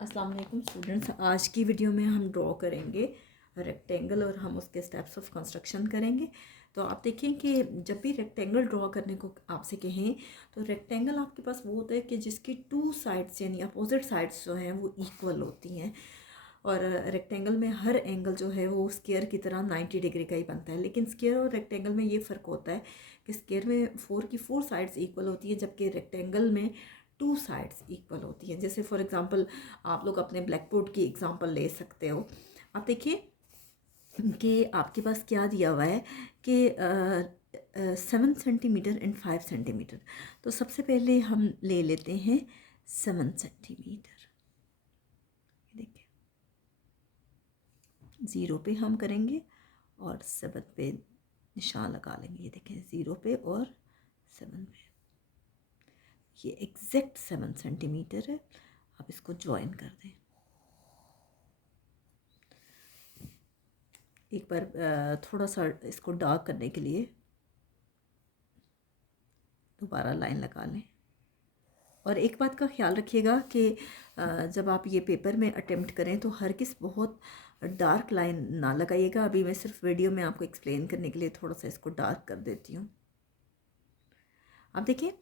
अस्सलाम वालेकुम स्टूडेंट्स। आज की वीडियो में हम ड्रॉ करेंगे रेक्टेंगल और हम उसके स्टेप्स ऑफ कंस्ट्रक्शन करेंगे। तो आप देखिए कि जब भी रेक्टेंगल ड्रॉ करने को आपसे कहें तो रेक्टेंगल आपके पास वो होता है कि जिसकी टू साइड्स यानी अपोजिट साइड्स जो हैं वो इक्वल होती हैं। और रेक्टेंगल में हर एंगल जो है वो स्क्वायर की तरह 90 डिग्री का ही बनता है। लेकिन स्क्वायर और रेक्टेंगल में ये फ़र्क होता है कि स्क्वायर में फोर की फोर साइड्स इक्वल होती है, जबकि रेक्टेंगल में टू साइड्स इक्वल होती हैं। जैसे फॉर एग्जांपल आप लोग अपने ब्लैक बोर्ड की एग्जांपल ले सकते हो। आप देखिए कि आपके पास क्या दिया हुआ है कि 7 सेंटीमीटर एंड 5 सेंटीमीटर। तो सबसे पहले हम ले लेते हैं 7 सेंटीमीटर। देखिए 0 पे हम करेंगे और 7 पे निशान लगा लेंगे। ये देखें 0 पे और 7 पे, ये एग्जैक्ट 7 सेंटीमीटर है। आप इसको ज्वाइन कर दें। एक बार थोड़ा सा इसको डार्क करने के लिए दोबारा लाइन लगा लें। और एक बात का ख्याल रखिएगा कि जब आप ये पेपर में अटेम्प्ट करें तो हर किस बहुत डार्क लाइन ना लगाइएगा। अभी मैं सिर्फ वीडियो में आपको एक्सप्लेन करने के लिए थोड़ा सा इसको डार्क कर देती हूँ। आप देखिए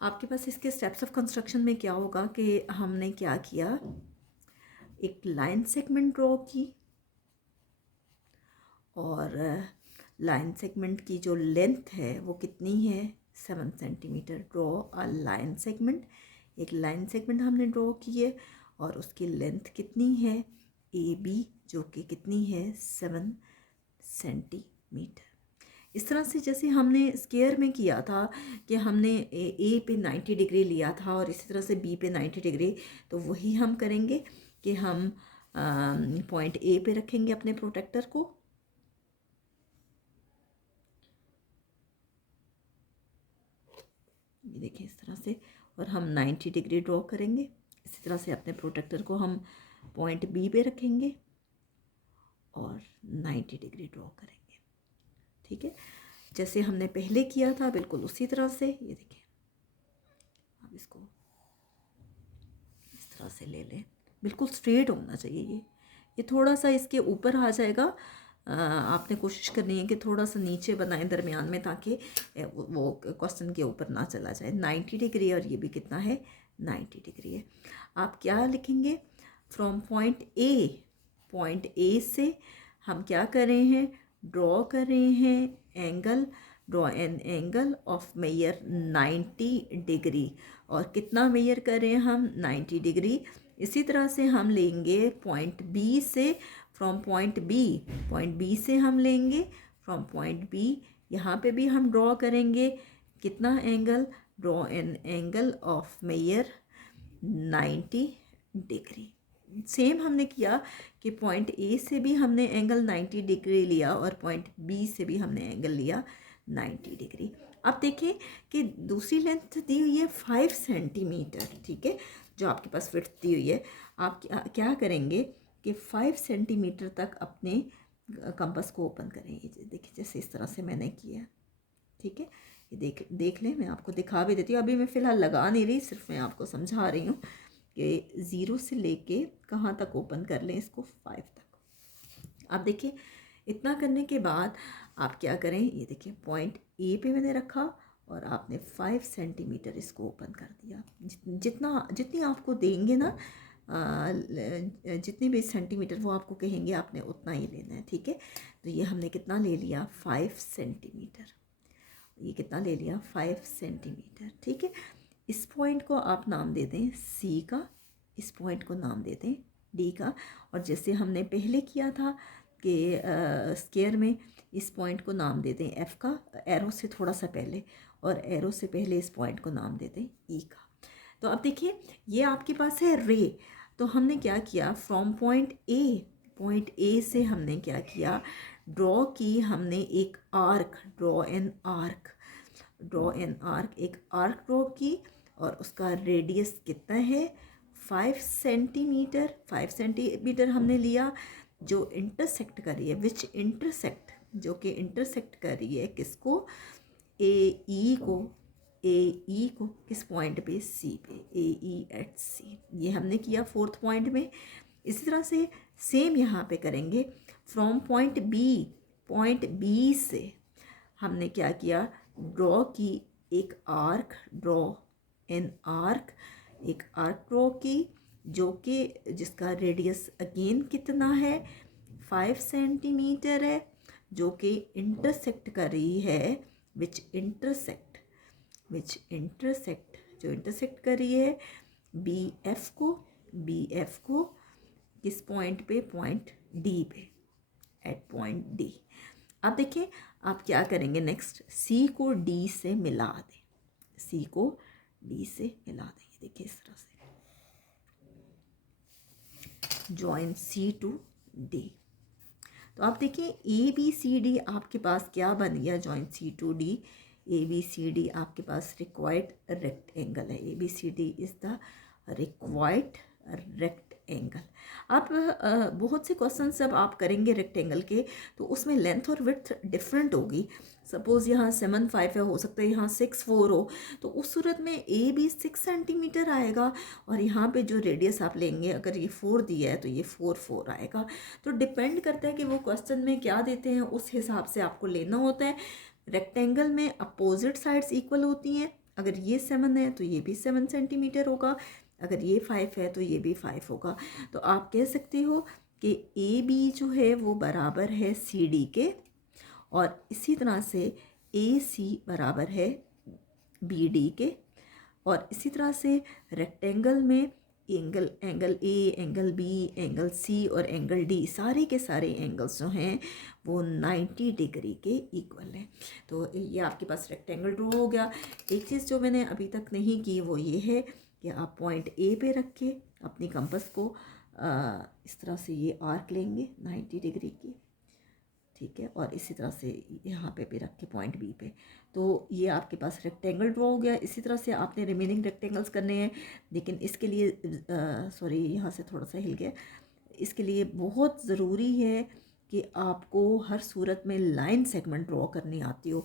आपके पास इसके स्टेप्स ऑफ कंस्ट्रक्शन में क्या होगा कि हमने क्या किया, एक लाइन सेगमेंट ड्रॉ की और लाइन सेगमेंट की जो लेंथ है वो कितनी है 7 centimetre. Draw a line segment, एक लाइन सेगमेंट हमने ड्रॉ की है और उसकी लेंथ कितनी है ए बी, जो कि कितनी है 7 सेंटीमीटर। इस तरह से जैसे हमने स्क्वायर में किया था कि हमने ए पे 90 डिग्री लिया था और इसी तरह से बी पे 90 डिग्री, तो वही हम करेंगे कि हम पॉइंट ए पे रखेंगे अपने प्रोटेक्टर को। ये देखिए इस तरह से, और हम 90 डिग्री ड्रॉ करेंगे। इसी तरह से अपने प्रोटेक्टर को हम पॉइंट बी पे रखेंगे और 90 डिग्री ड्रॉ करेंगे। ठीक है, जैसे हमने पहले किया था बिल्कुल उसी तरह से। ये देखिए आप इसको इस तरह से ले लें, बिल्कुल स्ट्रेट होना चाहिए। ये थोड़ा सा इसके ऊपर आ जाएगा। आपने कोशिश करनी है कि थोड़ा सा नीचे बनाएं दरमियान में, ताकि वो क्वेश्चन के ऊपर ना चला जाए। 90 डिग्री और ये भी कितना है 90 डिग्री है। आप क्या लिखेंगे, फ्रॉम पॉइंट ए से हम क्या कर रहे हैं, ड्रॉ कर रहे हैं angle, draw an angle of mayor 90 degree. और कितना मेयर कर रहे हैं हम 90 डिग्री। इसी तरह से हम लेंगे पॉइंट बी से, फ्रॉम पॉइंट बी से हम लेंगे फ्रॉम पॉइंट बी, यहाँ पे भी हम ड्रॉ करेंगे कितना angle, draw an angle of mayor 90 degree. Same हमने किया कि पॉइंट ए से भी हमने एंगल 90 डिग्री लिया और पॉइंट बी से भी हमने एंगल लिया 90 डिग्री। अब देखिए कि दूसरी लेंथ दी हुई है 5 सेंटीमीटर। ठीक है, जो आपके पास विड्थ दी हुई है, आप क्या करेंगे कि 5 सेंटीमीटर तक अपने कंपास को ओपन करें। ये देखिए जैसे इस तरह से मैंने किया। ठीक है, ये देख लें, मैं आपको दिखा भी देती हूँ। अभी मैं फ़िलहाल लगा नहीं रही, सिर्फ मैं आपको समझा रही हूँ कि 0 से लेके कहाँ तक ओपन कर लें इसको, 5 तक। आप देखिए इतना करने के बाद आप क्या करें, ये देखिए पॉइंट ए पे मैंने रखा और आपने 5 सेंटीमीटर इसको ओपन कर दिया। जितनी आपको देंगे ना, जितने भी सेंटीमीटर वो आपको कहेंगे आपने उतना ही लेना है। ठीक है, तो ये हमने कितना ले लिया 5 सेंटीमीटर। ये कितना ले लिया 5 सेंटीमीटर। ठीक है, इस पॉइंट को आप नाम दे दें सी का, इस पॉइंट को नाम दे दें डी का। और जैसे हमने पहले किया था कि स्क्वायर में, इस पॉइंट को नाम दे दें एफ़ का, एरो से थोड़ा सा पहले, और एरो से पहले इस पॉइंट को नाम दे दें ई का। तो अब देखिए ये आपके पास है रे। तो हमने क्या किया, फ्रॉम पॉइंट ए से हमने क्या किया, ड्रॉ की हमने एक आर्क, ड्रॉ एन आर्क, एक आर्क ड्रॉ की और उसका रेडियस कितना है 5 सेंटीमीटर। 5 सेंटीमीटर हमने लिया, जो इंटरसेक्ट कर रही है, विच इंटरसेक्ट, जो कि इंटरसेक्ट कर रही है किसको, ए ई को, ए ई को किस पॉइंट पे, सी पे, ए ई एट सी, ये हमने किया फोर्थ पॉइंट में। इसी तरह से सेम यहाँ पे करेंगे फ्रॉम पॉइंट बी से हमने क्या किया, ड्रॉ की एक आर्क, एक आर्क ड्रॉ की जो कि जिसका रेडियस अगेन कितना है 5 सेंटीमीटर है, जो कि इंटरसेक्ट कर रही है विच इंटरसेक्ट जो इंटरसेक्ट कर रही है बी एफ को किस पॉइंट पे, पॉइंट डी पे, एट पॉइंट डी। अब देखिए आप क्या करेंगे नेक्स्ट, सी को डी से मिला दें, ये देखिए इस तरह से जॉइन सी टू डी। तो आप देखिए ए बी सी डी आपके पास क्या बन गया, join C to D, A B C D आपके पास रिक्वायर्ड रेक्टेंगल है, A B C D is the required rectangle. आप बहुत से क्वेश्चन जब आप करेंगे रेक्टेंगल के तो उसमें लेंथ और विड्थ डिफरेंट होगी। सपोज़ यहाँ 7.5 है, हो सकता है यहाँ 6.4 हो, तो उस सूरत में ए बी 6 सेंटीमीटर आएगा और यहाँ पे जो रेडियस आप लेंगे अगर ये 4 दिया है तो ये 4 आएगा। तो डिपेंड करता है कि वो क्वेश्चन में क्या देते हैं, उस हिसाब से आपको लेना होता है। रेक्टेंगल में अपोजिट साइड्स इक्वल होती हैं, अगर ये 7 है तो ये भी 7 सेंटीमीटर होगा, अगर ये 5 है तो ये भी 5 होगा। तो आप कह सकते हो कि ए बी जो है वो बराबर है सी डी के, और इसी तरह से ए सी बराबर है बी डी के, और इसी तरह से रेक्टेंगल में angle A, angle B, angle C और एंगल डी, सारे के सारे एंगल्स जो हैं वो 90 डिग्री के इक्वल हैं। तो ये आपके पास रेक्टेंगल ड्रॉ हो गया। एक चीज़ जो मैंने अभी तक नहीं की वो ये है कि आप पॉइंट ए पे रख के अपनी कंपास को इस तरह से ये आर्क लेंगे 90 डिग्री की, ठीक है, और इसी तरह से यहाँ पे भी रख के पॉइंट बी पे, तो ये आपके पास रेक्टेंगल ड्रॉ हो गया। इसी तरह से आपने रिमेनिंग रेक्टेंगल्स करने हैं, लेकिन इसके लिए सॉरी यहाँ से थोड़ा सा हिल गया, इसके लिए बहुत ज़रूरी है कि आपको हर सूरत में लाइन सेगमेंट ड्रॉ करनी आती हो।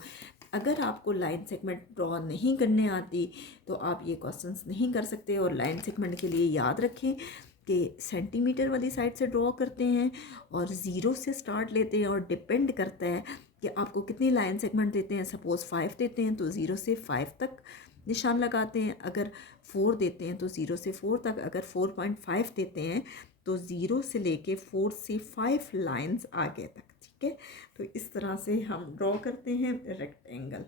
अगर आपको लाइन सेगमेंट ड्रॉ नहीं करने आती तो आप ये क्वेश्चंस नहीं कर सकते। और लाइन सेगमेंट के लिए याद रखें कि सेंटीमीटर वाली साइड से ड्रॉ करते हैं और ज़ीरो से स्टार्ट लेते हैं, और डिपेंड करता है कि आपको कितनी लाइन सेगमेंट देते हैं। सपोज़ 5 देते हैं तो 0 से 5 तक निशान लगाते हैं, अगर 4 देते हैं तो 0 से 4 तक, अगर 4.5 देते हैं तो 0 से लेके 4 से 5 लाइंस आगे तक, ठीक है। तो इस तरह से हम ड्रॉ करते हैं रेक्टेंगल।